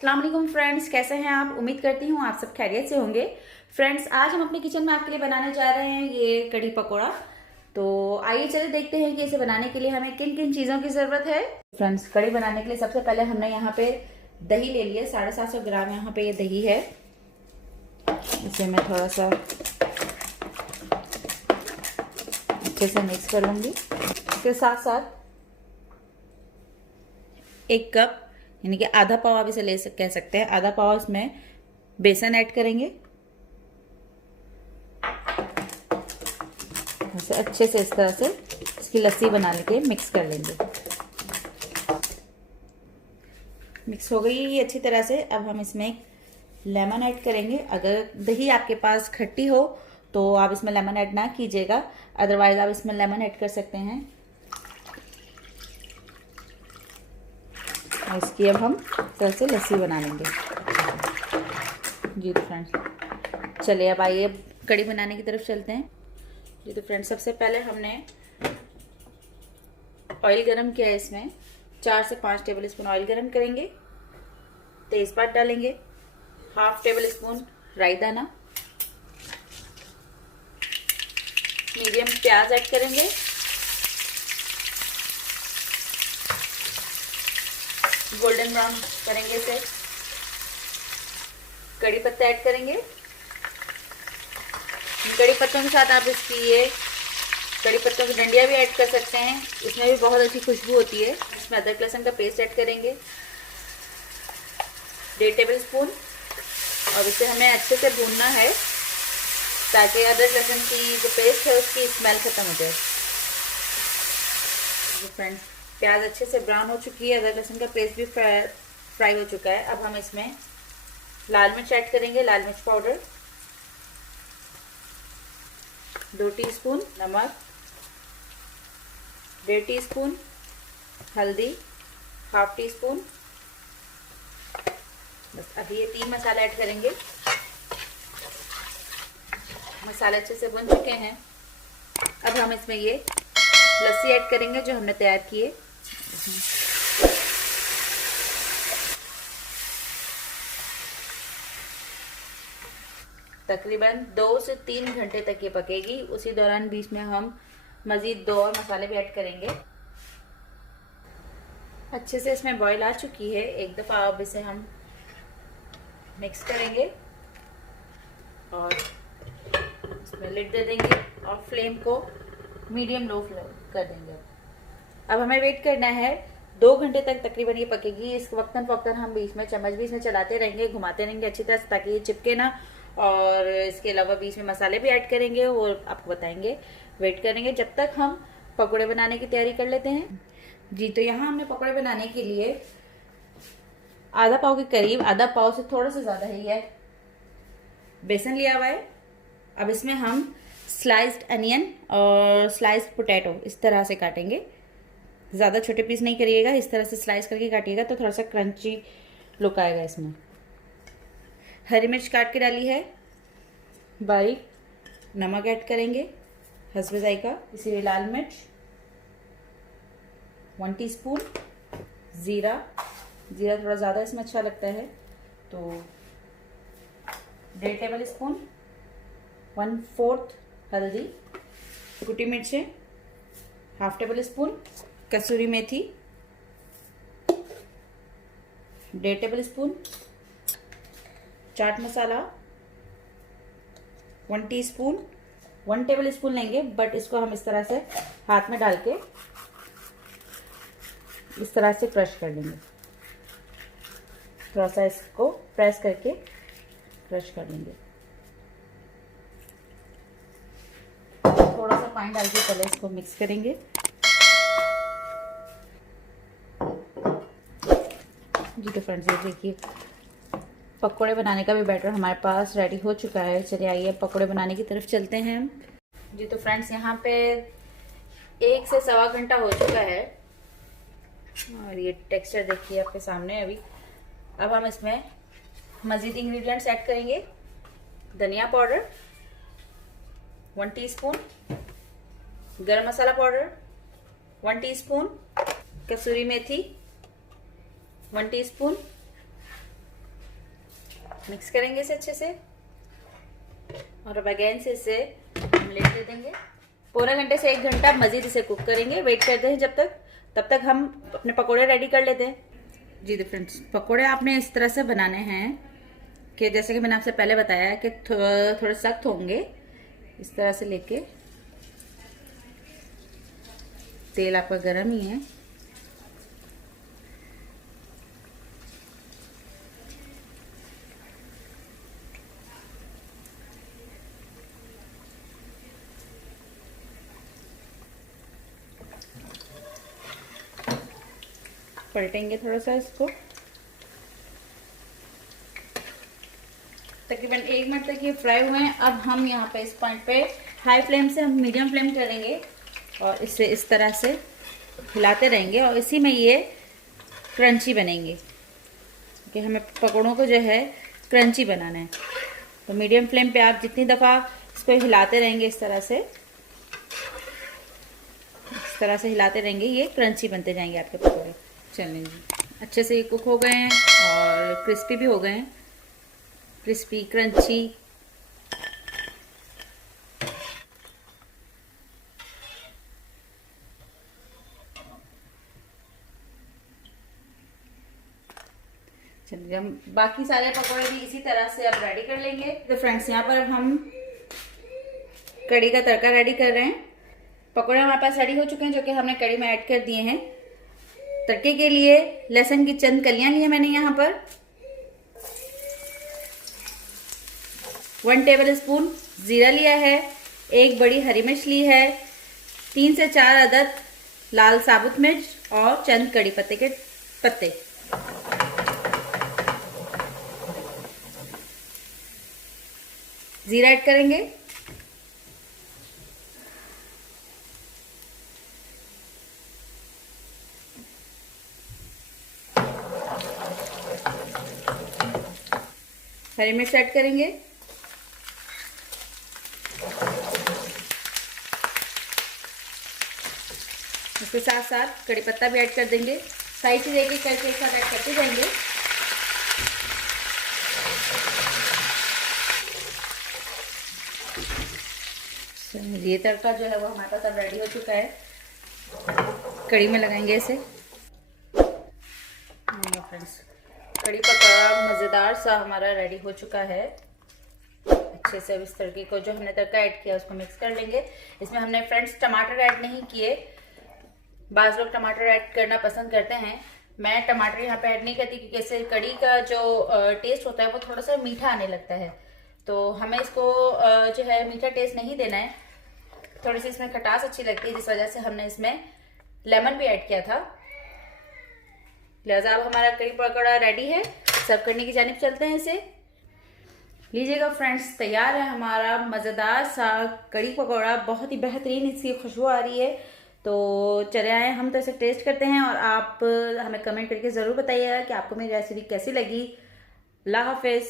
अस्सलाम वालेकुम फ्रेंड्स, कैसे हैं आप? उम्मीद करती हूँ आप सब खैरियत से होंगे। फ्रेंड्स, आज हम अपने किचन में आपके लिए बनाने जा रहे हैं ये कढ़ी पकौड़ा। तो आइए चले देखते हैं कि इसे बनाने के लिए हमें किन किन चीज़ों की ज़रूरत है। फ्रेंड्स, कढ़ी बनाने के लिए सबसे पहले हमने यहाँ पे दही ले लिया। 750 ग्राम यहाँ पे ये दही है। इसे मैं थोड़ा सा अच्छे से मिक्स करूँगी। इसके साथ साथ 1 कप यानी कि आधा पाव आप इसे कह सकते हैं, आधा पाव इसमें बेसन ऐड करेंगे। इसे अच्छे से इस तरह से इसकी लस्सी बना लेके मिक्स कर लेंगे। मिक्स हो गई ये अच्छी तरह से। अब हम इसमें लेमन ऐड करेंगे। अगर दही आपके पास खट्टी हो तो आप इसमें लेमन ऐड ना कीजिएगा, अदरवाइज आप इसमें लेमन ऐड कर सकते हैं। और इसकी अब हम इस तरह से लस्सी बना लेंगे। जी तो फ्रेंड्स, चलिए अब आइए कढ़ी बनाने की तरफ चलते हैं। जी तो फ्रेंड्स, सबसे पहले हमने ऑयल गरम किया है। इसमें 4 से 5 टेबल स्पून ऑयल गरम करेंगे। तेज़पात डालेंगे, 1/2 टेबल स्पून राई दाना, मीडियम प्याज ऐड करेंगे, गोल्डन ब्राउन करेंगे इसे। कड़ी पत्ता ऐड करेंगे। कड़ी पत्तों के साथ आप इसकी ये कड़ी पत्तों की डंडियाँ भी ऐड कर सकते हैं, इसमें भी बहुत अच्छी खुशबू होती है। इसमें अदरक लहसुन का पेस्ट ऐड करेंगे 1.5 टेबल स्पून। और इसे हमें अच्छे से भूनना है ताकि अदरक लहसुन की जो पेस्ट है उसकी स्मेल खत्म हो जाए। फ्रेंड्स, प्याज अच्छे से ब्राउन हो चुकी है, अदरक लहसुन का पेस्ट भी फ्राई हो चुका है। अब हम इसमें लाल मिर्च ऐड करेंगे, लाल मिर्च पाउडर, 2 टीस्पून नमक, 1.5 टीस्पून हल्दी, 1/2 टीस्पून। बस अभी ये 3 मसाला ऐड करेंगे। मसाले अच्छे से बन चुके हैं। अब हम इसमें ये लस्सी ऐड करेंगे जो हमने तैयार की है। तकरीबन 2 से 3 घंटे तक ये पकेगी। उसी दौरान बीच में हम मज़ीद 2 और मसाले भी ऐड करेंगे। अच्छे से इसमें बॉईल आ चुकी है। एक दफ़ा अब इसे हम मिक्स करेंगे और इसमें लिड दे देंगे और फ्लेम को मीडियम लो कर देंगे। अब हमें वेट करना है 2 घंटे तक तकरीबन ये पकेगी। इस वक्तन फ़ौक्तन हम बीच में चम्मच भी इसमें चलाते रहेंगे, घुमाते रहेंगे अच्छी तरह से ताकि ये चिपके ना। और इसके अलावा बीच में मसाले भी ऐड करेंगे और आपको बताएंगे। वेट करेंगे जब तक हम पकौड़े बनाने की तैयारी कर लेते हैं। जी तो यहाँ हमने पकौड़े बनाने के लिए आधा पाव के करीब, आधा पाव से थोड़ा सा ज़्यादा ही है, बेसन लिया हुआ है। अब इसमें हम स्लाइस्ड अनियन और स्लाइस्ड पोटैटो इस तरह से काटेंगे। ज़्यादा छोटे पीस नहीं करिएगा, इस तरह से स्लाइस करके काटिएगा तो थोड़ा सा क्रंची लुक आएगा इसमें। हरी मिर्च काट के डाली है बारीक। नमक ऐड करेंगे हस्बे जायका, इसीलिए लाल मिर्च, 1 टीस्पून ज़ीरा। ज़ीरा थोड़ा ज़्यादा इसमें अच्छा लगता है तो 1.5 टेबल स्पून, 1/4 हल्दी, कुटी मिर्चें 1/2 टेबल स्पून, कसूरी मेथी 1.5 table spoon, chaat masala 1 teaspoon. 1 table spoon लेंगे बट इसको हम इस तरह से हाथ में डाल के इस तरह से क्रश कर लेंगे। थोड़ा सा इसको प्रेस करके क्रश कर लेंगे। थोड़ा सा पानी डाल के पहले इसको मिक्स करेंगे। जी तो फ्रेंड्स, ये देखिए पकोड़े बनाने का भी बैटर हमारे पास रेडी हो चुका है। चलिए आइए पकोड़े बनाने की तरफ चलते हैं। जी तो फ्रेंड्स, यहाँ पे 1 से सवा घंटा हो चुका है और ये टेक्सचर देखिए आपके सामने अभी। अब हम इसमें मज़ीद इंग्रेडिएंट्स ऐड करेंगे। धनिया पाउडर 1 टीस्पून, गरम मसाला पाउडर 1 टीस्पून, कसूरी मेथी 1 टीस्पून, मिक्स करेंगे इसे अच्छे से और अब अगेन से इसे हम लिड दे देंगे। पौने घंटे से 1 घंटा मजीद इसे कुक करेंगे। वेट करते हैं जब तक, तब तक हम अपने पकोड़े रेडी कर लेते हैं। जी फ्रेंड्स, पकोड़े आपने इस तरह से बनाने हैं कि जैसे कि मैंने आपसे पहले बताया कि थोड़े सख्त होंगे। इस तरह से लेके, तेल आपका गर्म ही है। पलटेंगे थोड़ा सा इसको, तकरीबन 1 मिनट तक ये फ्राई हुए हैं। अब हम यहाँ पे इस पॉइंट पे हाई फ्लेम से हम मीडियम फ्लेम करेंगे और इसे इस तरह से हिलाते रहेंगे और इसी में ये क्रंची बनेंगे कि हमें पकौड़ों को जो है क्रंची बनाना है। तो मीडियम फ्लेम पे आप जितनी दफ़ा इसको हिलाते रहेंगे इस तरह से हिलाते रहेंगे, ये क्रंची बनते जाएंगे आपके पकौड़े। चलें जी, अच्छे से ये कुक हो गए हैं और क्रिस्पी भी हो गए हैं, क्रिस्पी क्रंची। चलिए हम बाकी सारे पकौड़े भी इसी तरह से अब रेडी कर लेंगे। तो फ्रेंड्स, यहाँ पर हम कड़ी का तड़का रेडी कर रहे हैं। पकौड़े हमारे पास रेडी हो चुके हैं जो कि हमने कड़ी में ऐड कर दिए हैं। तड़के के लिए लहसुन की चंद कलियां ली है मैंने यहाँ पर, 1 टेबल स्पून जीरा लिया है, 1 बड़ी हरी मिर्च ली है, 3 से 4 अदद लाल साबुत मिर्च और चंद कड़ी पत्ते के पत्ते। जीरा ऐड करेंगे, हरी मिर्च ऐड करेंगे, उसके साथ साथ कड़ी पत्ता भी ऐड कर देंगे। सारी चीज एक एक करके एक साथ ऐड करते जाएंगे। ये तड़का जो है वो हमारे पास अब रेडी हो चुका है। कड़ी में लगाएंगे इसे। फ्रेंड्स, कड़ी पकौड़ा मज़ेदार सा हमारा रेडी हो चुका है। अच्छे से अब इस तड़के को जो हमने तड़का ऐड किया उसको मिक्स कर लेंगे। इसमें हमने फ्रेंड्स टमाटर ऐड नहीं किए। बाज़ लोग टमाटर ऐड करना पसंद करते हैं, मैं टमाटर यहाँ पे ऐड नहीं करती क्योंकि इससे कड़ी का जो टेस्ट होता है वो थोड़ा सा मीठा आने लगता है। तो हमें इसको जो है मीठा टेस्ट नहीं देना है, थोड़ी सी इसमें खटास अच्छी लगती है, जिस वजह से हमने इसमें लेमन भी ऐड किया था। लिहाजा अब हमारा कड़ी पकौड़ा रेडी है। सर्व करने की जानिब चलते हैं इसे। लीजिएगा फ्रेंड्स, तैयार है हमारा मज़ेदार सा कड़ी पकौड़ा। बहुत ही बेहतरीन इसकी खुशबू आ रही है। तो चले आए, हम तो इसे टेस्ट करते हैं और आप हमें कमेंट करके ज़रूर बताइएगा कि आपको मेरी रेसिपी कैसी लगी। अल्लाह हाफिज़।